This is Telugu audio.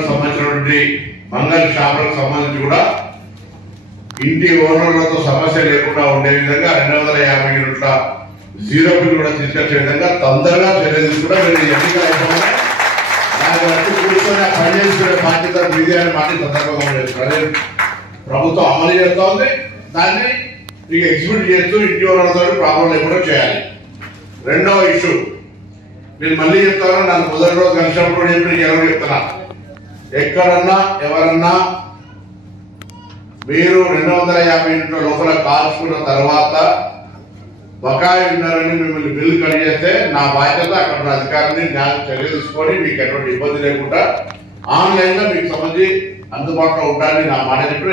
షాపులకు సంబంధించినటువంటి మంగళ షాపులకు సంబంధించి కూడా ఇంటి ఓనర్లతో సమస్య లేకుండా ఉండే విధంగా 250 యూనిట్ల జీరో బిల్ కూడా తీసుకొచ్చే విధంగా తొందరగా చర్య తీసుకుంటా మీరు ఎన్నికలు అయిపోయినా కూర్చొని పనిచేసుకునే బాధ్యత మీది అని మాట సందర్భంగా ప్రభుత్వం అమలు చేస్తోంది. దాన్ని మీకు ఎగ్జిక్యూట్ చేస్తూ ఇంటి ఓనర్లతో ప్రాబ్లం లేకుండా చేయాలి. రెండవ ఇష్యూ నేను మళ్ళీ చెప్తాను, నన్ను మొదటి రోజు కలిసినప్పుడు చెప్పి ఎవరు చెప్తున్నా, ఎక్కడన్నా ఎవరన్నా మీరు 250 యూనిట్ల లోపల కాల్చుకున్న తర్వాత బకాయి ఉన్నారని మిమ్మల్ని బిల్లు కట్ చేస్తే నా బాధ్యత అక్కడ అధికారిని చర్య తీసుకొని మీకు ఎటువంటి ఇబ్బంది లేకుండా ఆన్లైన్ లో మీకు సంబంధించి అందుబాటులో ఉండాలని నా మాట చెప్పిన